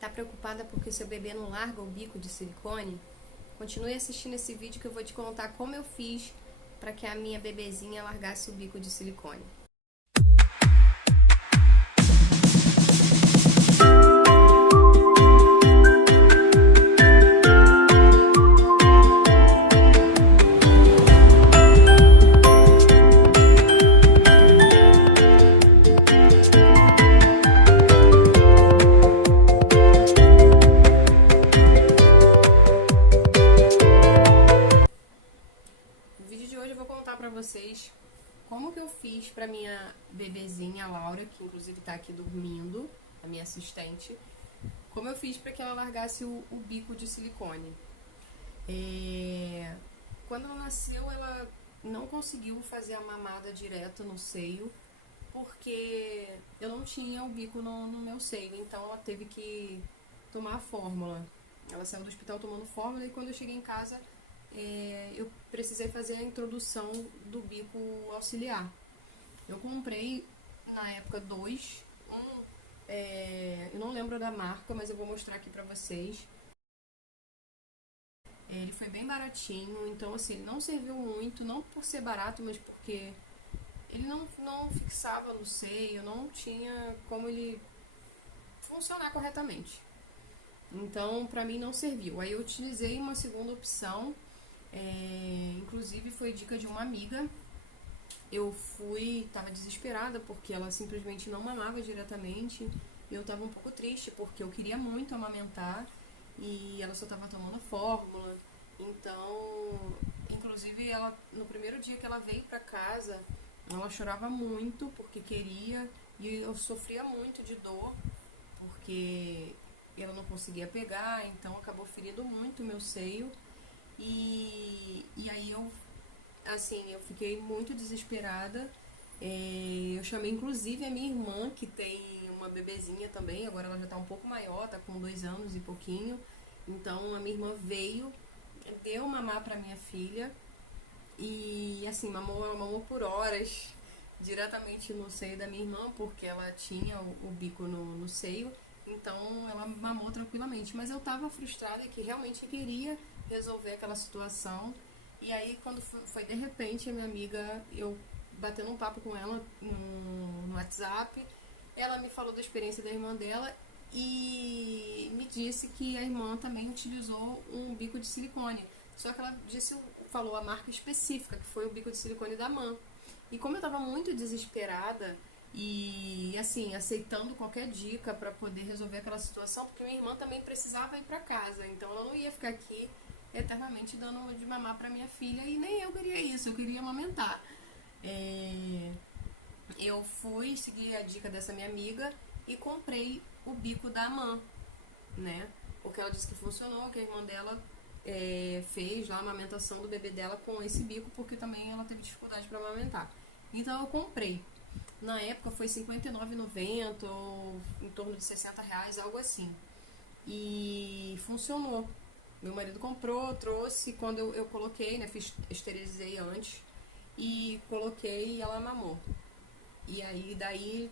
Tá preocupada porque seu bebê não larga o bico de silicone? Continue assistindo esse vídeo que eu vou te contar como eu fiz para que a minha bebezinha largasse o bico de silicone. No vídeo de hoje eu vou contar pra vocês como que eu fiz pra minha bebezinha, a Laura, que inclusive tá aqui dormindo, a minha assistente, como eu fiz pra que ela largasse o bico de silicone. Quando ela nasceu, ela não conseguiu fazer a mamada direto no seio, porque eu não tinha o bico no meu seio, então ela teve que tomar a fórmula. Ela saiu do hospital tomando fórmula e quando eu cheguei em casa eu precisei fazer a introdução do bico auxiliar. Eu comprei na época dois, eu não lembro da marca, mas eu vou mostrar aqui pra vocês. Ele foi bem baratinho, então assim, ele não serviu muito, não por ser barato, mas porque ele não fixava no seio, não tinha como ele funcionar corretamente. Então, pra mim não serviu. Aí eu utilizei uma segunda opção, inclusive foi dica de uma amiga. Eu tava desesperada porque ela simplesmente não mamava diretamente. Eu tava um pouco triste porque eu queria muito amamentar e ela só tava tomando fórmula. Então, inclusive ela no primeiro dia que ela veio pra casa, ela chorava muito porque queria e eu sofria muito de dor porque ela não conseguia pegar, então acabou ferindo muito o meu seio. E aí eu fiquei muito desesperada. Eu chamei inclusive a minha irmã, que tem uma bebezinha também, agora ela já tá um pouco maior, tá com 2 anos e pouquinho. Então a minha irmã veio, deu mamar pra minha filha e assim, ela mamou por horas diretamente no seio da minha irmã, porque ela tinha o bico no seio, então ela mamou tranquilamente. Mas eu tava frustrada que realmente queria resolver aquela situação. E aí, quando foi de repente, a minha amiga, eu batendo um papo com ela no WhatsApp, ela me falou da experiência da irmã dela e me disse que a irmã também utilizou um bico de silicone. Só que ela falou a marca específica, que foi o bico de silicone da MAN. E como eu tava muito desesperada e assim, aceitando qualquer dica para poder resolver aquela situação, porque minha irmã também precisava ir para casa, então ela não ia ficar aqui eternamente dando de mamar para minha filha e nem eu queria isso, eu queria amamentar. Eu fui seguir a dica dessa minha amiga e comprei o bico da MAN, né? Porque ela disse que funcionou, que a irmã dela fez lá a amamentação do bebê dela com esse bico, porque também ela teve dificuldade para amamentar. Então eu comprei. Na época foi R$ 59,90 ou em torno de R$ 60, algo assim. E funcionou. Meu marido comprou, trouxe, quando eu coloquei, né, esterilizei antes e coloquei e ela mamou. E aí daí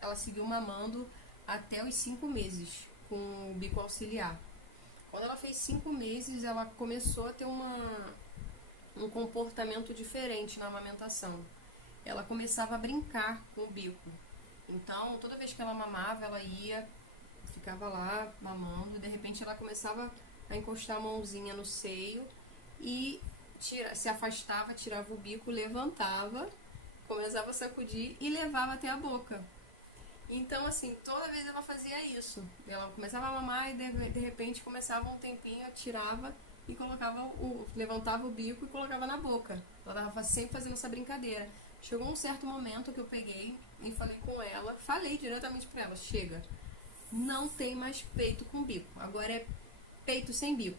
ela seguiu mamando até os 5 meses com o bico auxiliar. Quando ela fez 5 meses, ela começou a ter um comportamento diferente na amamentação. Ela começava a brincar com o bico. Então, toda vez que ela mamava, ela ficava lá mamando, e de repente ela começava a encostar a mãozinha no seio e se afastava, tirava o bico, levantava, começava a sacudir e levava até a boca. Então, assim, toda vez ela fazia isso. Ela começava a mamar e de repente começava um tempinho, tirava e levantava o bico e colocava na boca. Ela estava sempre fazendo essa brincadeira. Chegou um certo momento que eu peguei e falei com ela, falei diretamente pra ela: chega, não tem mais peito com bico, agora é peito sem bico.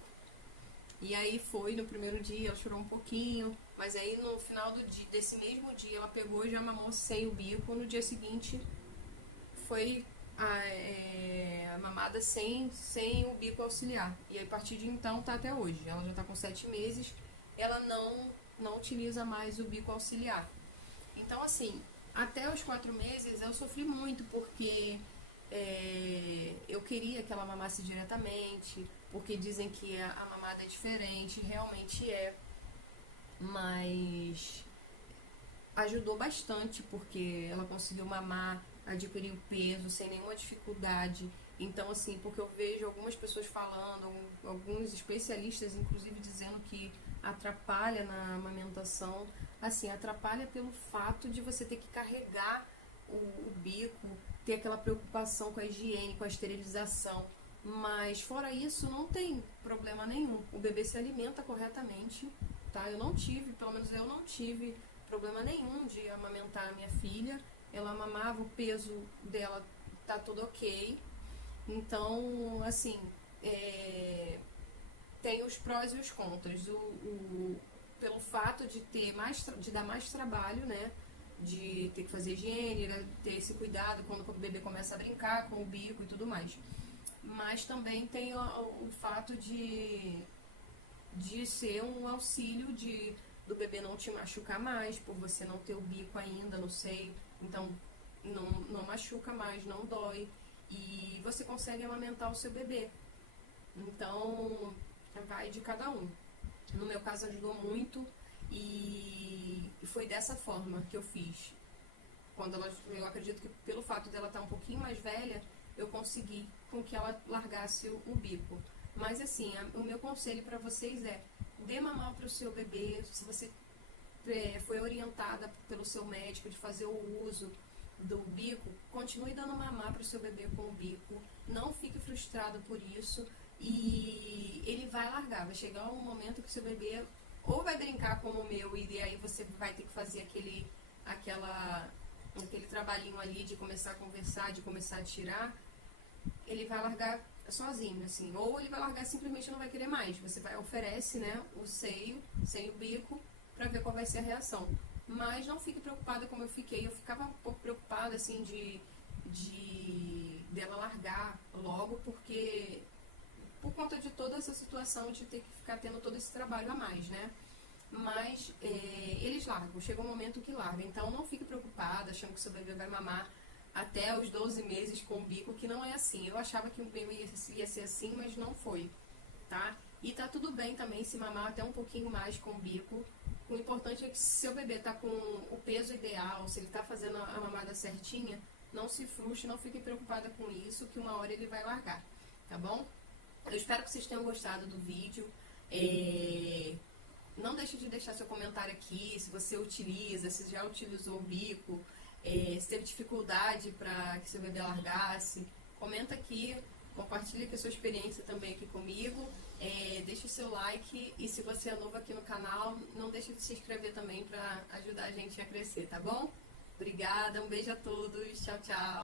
E aí foi, no primeiro dia ela chorou um pouquinho, mas aí no final desse mesmo dia ela pegou e já mamou sem o bico. No dia seguinte foi a mamada sem o bico auxiliar. E aí, a partir de então tá até hoje. Ela já tá com 7 meses, ela não utiliza mais o bico auxiliar. Então, assim, até os 4 meses eu sofri muito, porque Eu queria que ela mamasse diretamente, porque dizem que a mamada é diferente, realmente é, mas ajudou bastante porque ela conseguiu mamar, adquirir o peso sem nenhuma dificuldade. Então, assim, porque eu vejo algumas pessoas falando, alguns especialistas, inclusive, dizendo que atrapalha na amamentação. Assim, atrapalha pelo fato de você ter que carregar o bico, ter aquela preocupação com a higiene, com a esterilização. Mas, fora isso, não tem problema nenhum. O bebê se alimenta corretamente, tá? Eu não tive, pelo menos eu não tive problema nenhum de amamentar a minha filha. Ela mamava, o peso dela tá tudo ok. Então, assim, tem os prós e os contras. Pelo fato de de dar mais trabalho, né? De ter que fazer higiene, né, ter esse cuidado quando o bebê começa a brincar com o bico e tudo mais. Mas também tem o fato de ser um auxílio do bebê não te machucar mais, por você não ter o bico ainda no seio. Então, não machuca mais, não dói. E você consegue amamentar o seu bebê. Então, vai de cada um. No meu caso, ajudou muito e foi dessa forma que eu fiz. Eu acredito que pelo fato dela estar um pouquinho mais velha, eu consegui com que ela largasse o bico. Mas assim, o meu conselho para vocês é: dê mamar para o seu bebê. Se você foi orientada pelo seu médico de fazer o uso do bico, continue dando mamar para o seu bebê com o bico. Não fique frustrado por isso e ele vai largar. Vai chegar um momento que o seu bebê ou vai brincar como o meu e aí você vai ter que fazer aquele trabalhinho ali de começar a conversar, de começar a tirar. Ele vai largar sozinho, assim, ou ele vai largar simplesmente não vai querer mais. Você oferece, né, o seio sem o bico para ver qual vai ser a reação. Mas não fique preocupada como eu fiquei. Eu ficava um pouco preocupada, assim, dela largar logo, porque por conta de toda essa situação de ter que ficar tendo todo esse trabalho a mais, né? Mas eles largam, chega um momento que larga. Então não fique preocupada achando que seu bebê vai mamar até os 12 meses com o bico, que não é assim. Eu achava que o bebê ia ser assim, mas não foi, tá? E tá tudo bem também se mamar até um pouquinho mais com o bico. O importante é que se seu bebê tá com o peso ideal, se ele tá fazendo a mamada certinha, não se frustre, não fique preocupada com isso, que uma hora ele vai largar, tá bom? Eu espero que vocês tenham gostado do vídeo. Não deixe de deixar seu comentário aqui, se você utiliza, se já utilizou o bico, se teve dificuldade para que seu bebê largasse. Comenta aqui, compartilha aqui a sua experiência também aqui comigo. Deixe o seu like e se você é novo aqui no canal, não deixe de se inscrever também para ajudar a gente a crescer, tá bom? Obrigada, um beijo a todos, tchau, tchau!